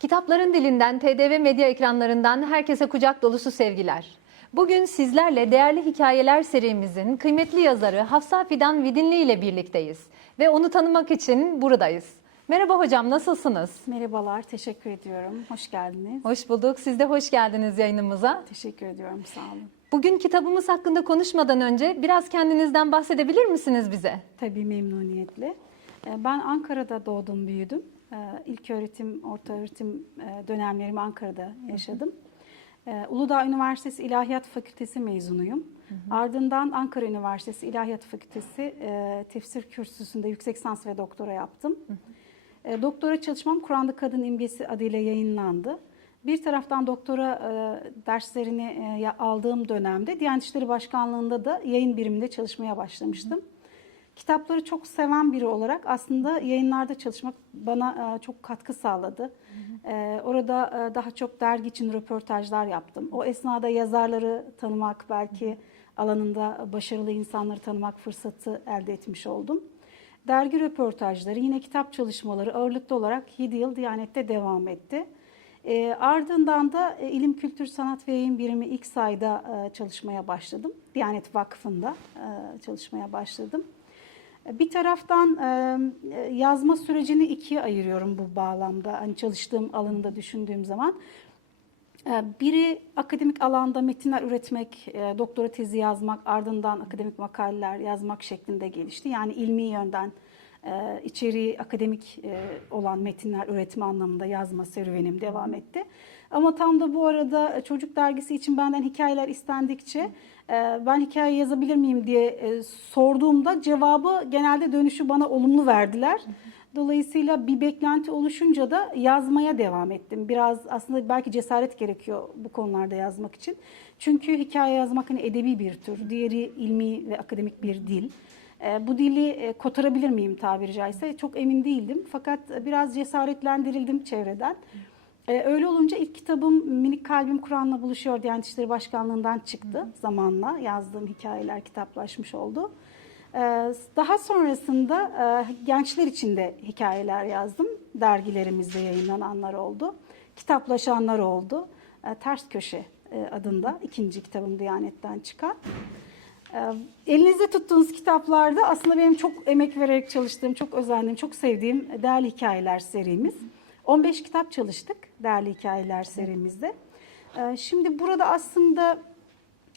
Kitapların dilinden, TDV medya ekranlarından herkese kucak dolusu sevgiler. Bugün sizlerle Değerli Hikayeler serimizin kıymetli yazarı Hafsa Fidan Vidinli ile birlikteyiz. Ve onu tanımak için buradayız. Merhaba hocam, nasılsınız? Merhabalar, teşekkür ediyorum. Hoş geldiniz. Hoş bulduk. Siz de hoş geldiniz yayınımıza. Teşekkür ediyorum, sağ olun. Bugün kitabımız hakkında konuşmadan önce biraz kendinizden bahsedebilir misiniz bize? Tabii memnuniyetle. Ee, Ben Ankara'da doğdum, büyüdüm. Ee, İlk öğretim, orta öğretim e, dönemlerimi Ankara'da yaşadım. Ee, Uludağ Üniversitesi İlahiyat Fakültesi mezunuyum. Ardından Ankara Üniversitesi İlahiyat Fakültesi e, tefsir kürsüsünde yüksek lisans ve doktora yaptım. E, Doktora çalışmam Kur'an'da Kadın İmgesi adıyla yayınlandı. Bir taraftan doktora derslerini aldığım dönemde Diyanet İşleri Başkanlığı'nda da yayın biriminde çalışmaya başlamıştım. Kitapları çok seven biri olarak aslında yayınlarda çalışmak bana e, çok katkı sağladı. E, Orada e, daha çok dergi için röportajlar yaptım. O esnada yazarları tanımak, belki alanında başarılı insanları tanımak fırsatı elde etmiş oldum. Dergi röportajları, yine kitap çalışmaları ağırlıklı olarak 7 yıl Diyanet'te devam etti. E, ardından da e, İlim Kültür Sanat ve Yayın Birimi ilk sayda e, çalışmaya başladım. Diyanet Vakfı'nda e, çalışmaya başladım. Bir taraftan yazma sürecini ikiye ayırıyorum bu bağlamda. Hani çalıştığım alanında düşündüğüm zaman. Biri akademik alanda metinler üretmek, doktora tezi yazmak, ardından akademik makaleler yazmak şeklinde gelişti. Yani ilmi yönden içeriği akademik olan metinler üretme anlamında yazma serüvenim devam etti. Ama tam da bu arada çocuk dergisi için benden hikayeler istendikçe e, ben hikaye yazabilir miyim diye e, sorduğumda cevabı genelde dönüşü bana olumlu verdiler. Dolayısıyla bir beklenti oluşunca da yazmaya devam ettim. Biraz aslında belki cesaret gerekiyor bu konularda yazmak için. Çünkü hikaye yazmak hani edebi bir tür, diğeri ilmi ve akademik bir dil. E, Bu dili e, kotarabilir miyim tabiri caizse çok emin değildim. Fakat biraz cesaretlendirildim çevreden. E, öyle olunca ilk kitabım Minik Kalbim Kur'an'la Buluşuyor Diyanet İşleri Başkanlığı'ndan çıktı zamanla. Yazdığım hikayeler kitaplaşmış oldu. E, Daha sonrasında e, gençler için de hikayeler yazdım. Dergilerimizde yayınlananlar oldu. Kitaplaşanlar oldu. E, Ters Köşe e, adında ikinci kitabım Diyanet'ten çıkan. Ee, Elinizde tuttuğunuz kitaplarda aslında benim çok emek vererek çalıştığım, çok özendiğim, çok sevdiğim Değerli Hikayeler serimiz. 15 kitap çalıştık Değerli Hikayeler serimizde. Ee, Şimdi burada aslında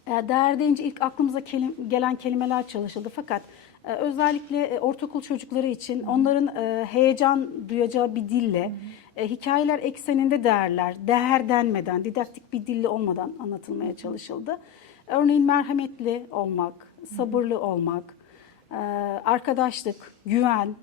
e, değer deyince ilk aklımıza kelim- gelen kelimeler çalışıldı. Fakat e, özellikle e, ortaokul çocukları için onların heyecan duyacağı bir dille, hikayeler ekseninde değerler, değer denmeden, didaktik bir dille olmadan anlatılmaya çalışıldı. Örneğin merhametli olmak, sabırlı olmak, arkadaşlık, güven,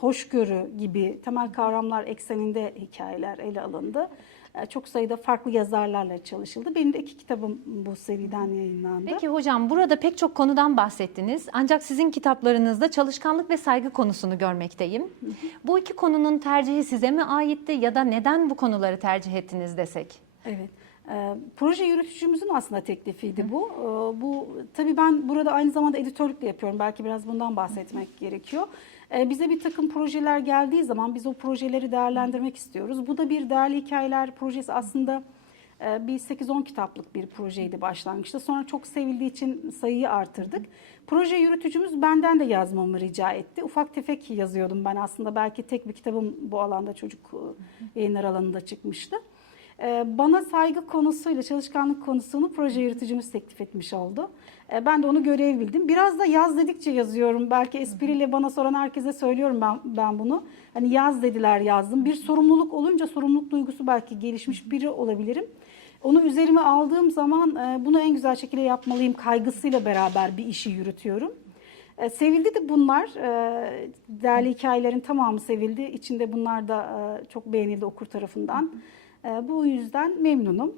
hoşgörü gibi temel kavramlar ekseninde hikayeler ele alındı. E, Çok sayıda farklı yazarlarla çalışıldı. Benim de iki kitabım bu seriden yayınlandı. Peki hocam burada pek çok konudan bahsettiniz. Ancak sizin kitaplarınızda çalışkanlık ve saygı konusunu görmekteyim. Bu iki konunun tercihi size mi aitti ya da neden bu konuları tercih ettiniz desek? Evet. Ee, proje yürütücümüzün aslında teklifiydi bu. Ee, bu tabii ben burada aynı zamanda editörlük de yapıyorum. Belki biraz bundan bahsetmek gerekiyor. Ee, bize bir takım projeler geldiği zaman biz o projeleri değerlendirmek istiyoruz. Bu da bir değerli hikayeler projesi aslında e, bir 8-10 kitaplık bir projeydi başlangıçta. Sonra çok sevildiği için sayıyı artırdık. Proje yürütücümüz benden de yazmamı rica etti. Ufak tefek yazıyordum ben aslında. Belki tek bir kitabım bu alanda çocuk e, yayınlar alanında çıkmıştı. Ee, Bana saygı konusuyla çalışkanlık konusunu proje yürütücümüz teklif etmiş oldu. Ee, Ben de onu görev bildim. Biraz da yaz dedikçe yazıyorum. Belki espriyle bana soran herkese söylüyorum ben, ben bunu. Hani yaz dediler yazdım. Bir sorumluluk olunca sorumluluk duygusu belki gelişmiş biri olabilirim. Onu üzerime aldığım zaman e, bunu en güzel şekilde yapmalıyım kaygısıyla beraber bir işi yürütüyorum. E, Sevildi de bunlar. E, Değerli hikayelerin tamamı sevildi. İçinde bunlar da çok beğenildi okur tarafından. E, Bu yüzden memnunum.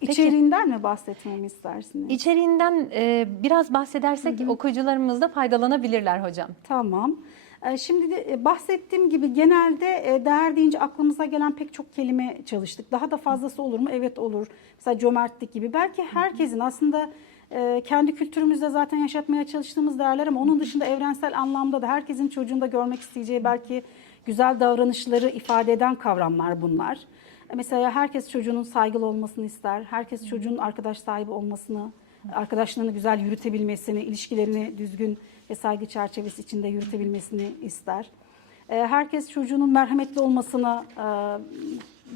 Peki- İçeriğinden mi bahsetmemi istersiniz? İçeriğinden e, biraz bahsedersek okuyucularımız da faydalanabilirler hocam. Tamam. E, Şimdi e, bahsettiğim gibi genelde e, değer deyince aklımıza gelen pek çok kelime çalıştık. Daha da fazlası olur mu? Evet olur. Mesela cömertlik gibi. Belki herkesin aslında e, kendi kültürümüzde zaten yaşatmaya çalıştığımız değerler ama onun dışında evrensel anlamda da herkesin çocuğunda görmek isteyeceği belki güzel davranışları ifade eden kavramlar bunlar. Mesela herkes çocuğunun saygılı olmasını ister. Herkes çocuğun arkadaş sahibi olmasını, arkadaşlığını güzel yürütebilmesini, ilişkilerini düzgün ve saygı çerçevesi içinde yürütebilmesini ister. E, Herkes çocuğunun merhametli olmasını e,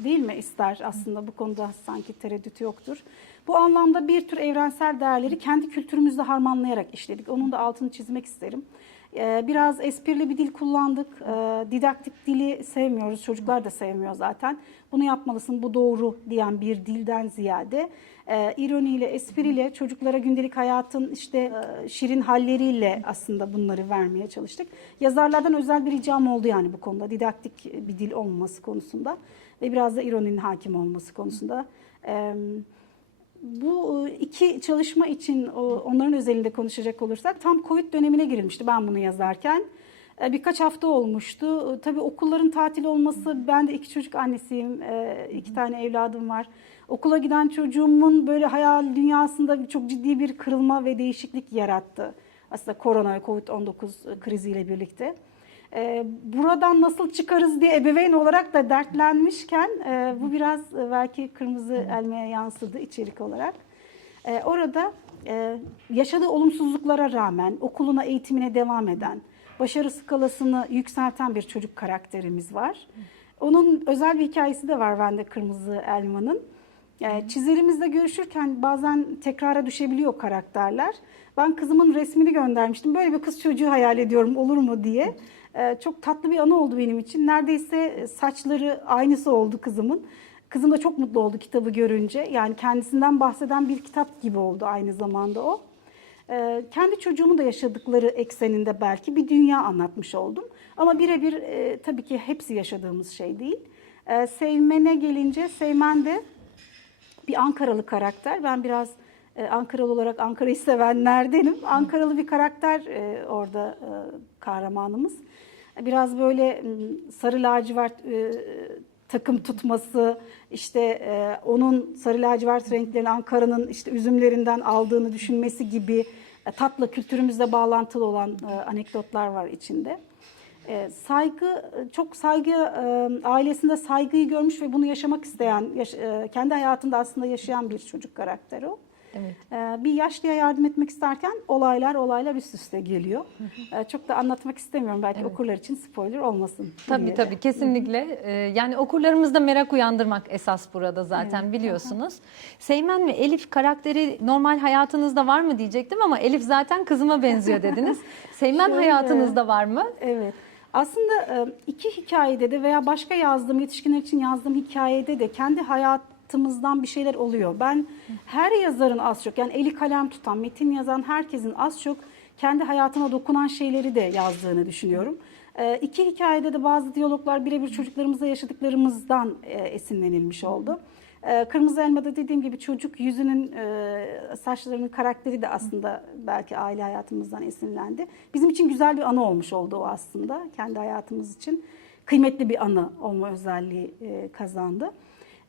değil mi ister aslında bu konuda sanki tereddüt yoktur. Bu anlamda bir tür evrensel değerleri kendi kültürümüzle harmanlayarak işledik. Onun da altını çizmek isterim. Ee, Biraz esprili bir dil kullandık. Ee, Didaktik dili sevmiyoruz. Çocuklar da sevmiyor zaten. Bunu yapmalısın, bu doğru diyen bir dilden ziyade e, ironiyle, espriyle çocuklara gündelik hayatın işte e, şirin halleriyle aslında bunları vermeye çalıştık. Yazarlardan özel bir ricam oldu yani bu konuda. Didaktik bir dil olmaması konusunda ve biraz da ironinin hakim olması konusunda. Ee, bu e, iki çalışma için onların özelinde konuşacak olursak tam Covid dönemine girilmişti ben bunu yazarken. E, Birkaç hafta olmuştu. E, Tabii okulların tatil olması, ben de iki çocuk annesiyim, iki tane evladım var. Okula giden çocuğumun böyle hayal dünyasında çok ciddi bir kırılma ve değişiklik yarattı. Aslında korona ve Covid-19 kriziyle birlikte. E, Buradan nasıl çıkarız diye ebeveyn olarak da dertlenmişken e, bu biraz e, belki kırmızı elmeye yansıdı içerik olarak. E, Orada e, yaşadığı olumsuzluklara rağmen okuluna, eğitimine devam eden, başarı skalasını yükselten bir çocuk karakterimiz var. Onun özel bir hikayesi de var bende Kırmızı Elma'nın. E, Çizerimizle görüşürken bazen tekrara düşebiliyor karakterler. Ben kızımın resmini göndermiştim. Böyle bir kız çocuğu hayal ediyorum olur mu diye. E, Çok tatlı bir anı oldu benim için. Neredeyse saçları aynısı oldu kızımın. Kızım da çok mutlu oldu kitabı görünce. Yani kendisinden bahseden bir kitap gibi oldu aynı zamanda o. Ee, kendi çocuğumun da yaşadıkları ekseninde belki bir dünya anlatmış oldum. Ama birebir e, tabii ki hepsi yaşadığımız şey değil. Ee, Sevmen'e gelince Sevmen de bir Ankaralı karakter. Ben biraz e, Ankaralı olarak Ankara'yı sevenlerdenim. Ankaralı bir karakter e, orada e, kahramanımız. Biraz böyle sarı lacivert e, takım tutması, işte e, onun sarı lacivert renklerini Ankara'nın işte üzümlerinden aldığını düşünmesi gibi e, tatlı kültürümüzle bağlantılı olan e, anekdotlar var içinde. E, saygı çok saygı e, ailesinde saygıyı görmüş ve bunu yaşamak isteyen yaş- e, kendi hayatında aslında yaşayan bir çocuk karakteri o. Evet. E, bir yaşlıya yardım etmek isterken olaylar olaylar üst üste geliyor. E, çok da anlatmak istemiyorum belki okurlar için spoiler olmasın. Tabii diye. tabii kesinlikle. Ee, Yani okurlarımızda merak uyandırmak esas burada zaten biliyorsunuz. Seymen ve Elif karakteri normal hayatınızda var mı diyecektim ama Elif zaten kızıma benziyor dediniz. Seymen Şöyle. hayatınızda var mı? Evet. Aslında e, iki hikayede de veya başka yazdığım, yetişkinler için yazdığım hikayede de kendi hayatımızdan bir şeyler oluyor. Ben her yazarın az çok, yani eli kalem tutan, metin yazan herkesin az çok kendi hayatına dokunan şeyleri de yazdığını düşünüyorum. E, İki hikayede de bazı diyaloglar birebir çocuklarımızla yaşadıklarımızdan e, esinlenilmiş oldu. E, Kırmızı Elma'da dediğim gibi çocuk yüzünün, e, saçlarının karakteri de aslında belki aile hayatımızdan esinlendi. Bizim için güzel bir anı olmuş oldu o aslında. Kendi hayatımız için kıymetli bir anı olma özelliği e, kazandı.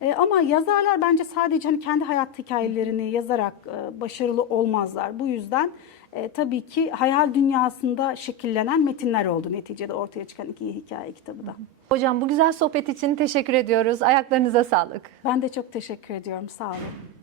E, ama yazarlar bence sadece hani kendi hayat hikayelerini yazarak e, başarılı olmazlar. Bu yüzden e, tabii ki hayal dünyasında şekillenen metinler oldu neticede ortaya çıkan iki hikaye kitabı da. Hocam bu güzel sohbet için teşekkür ediyoruz. Ayaklarınıza sağlık. Ben de çok teşekkür ediyorum. Sağ olun.